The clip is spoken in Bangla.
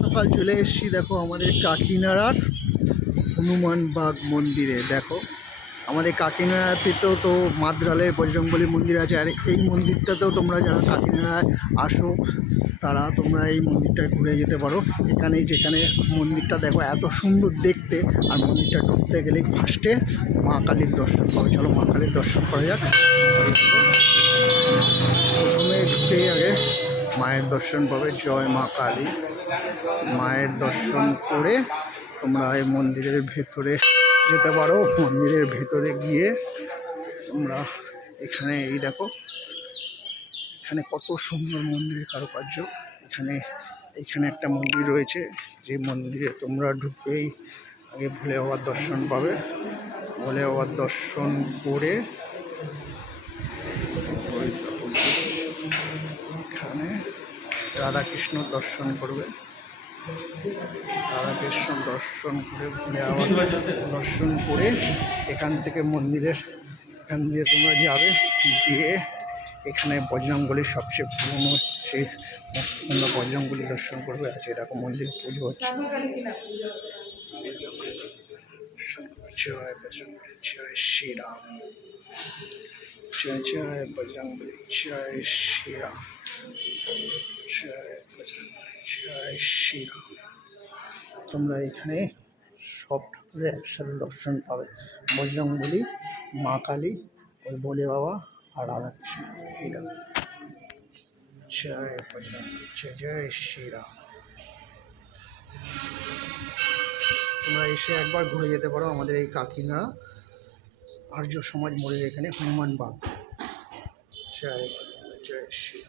সকাল চলে এসেছি দেখো আমাদের কাকিনাড়ার হনুমান বাগ মন্দিরে। দেখো আমাদের কাকিনাড়াতে তো মাদ্রালের বজরংবলী মন্দির আছে, আর এই মন্দিরটাতেও তোমরা যারা কাকিনাড়ায় আসো তারা তোমরা এই মন্দিরটায় ঘুরে যেতে পারো। এখানেই যেখানে মন্দিরটা দেখো এত সুন্দর দেখতে, আর মন্দিরটা ঢুকতে গেলেই ফার্স্টে মা কালীর দর্শন পাবে। চলো মা কালীর দর্শন করা যাক। প্রথমে ঢুকেই আগে মায়ের দর্শন পাবে। জয় মা কালী। মায়ের দর্শন করে তোমরা এই মন্দিরের ভেতরে যেতে পারো। মন্দিরের ভেতরে গিয়ে তোমরা এখানে এই দেখো এখানে কত সুন্দর মন্দিরের কারুকার্য। এখানে একটা মন্দির রয়েছে, যে মন্দিরে তোমরা ঢুকেই আগে ভোলে বাবার দর্শন পাবে। ভোলে বাবার দর্শন করে এখানে রাধাকৃষ্ণ দর্শন করবে। রাধাকৃষ্ণ দর্শন করে ভোলে বাবার দর্শন করে এখান থেকে এখান দিয়ে তোমরা যাবে, গিয়ে এখানে বজরংবলীর সবচেয়ে পুরনো সেই তোমরা বজরংবলী দর্শন করবে। আছে এরকম মন্দির পুজো হচ্ছে। জয় বজরংবলী, জয় শ্রীরাম, জয় জয় বজরংবলী, জয় শ্রীরাম, জয় বজরংবলী, জয় শ্রীরাম। তোমরা এখানে সব ঠাকুরের একসাথে দর্শন পাবে। বজরংবলী, মা কালী, ওই ভোলে বাবা আর রাধাকৃষ্ণ। এটা জয় বজরংবলী, জয় জয় শ্রীরাম। তোমরা এসে একবার ঘুরে যেতে পারো আমাদের এই কাকিনাড়া আর্য সমাজ মোড়ের এখানে হনুমান বাগ। জয় বজরংবলী, জয় শ্রী।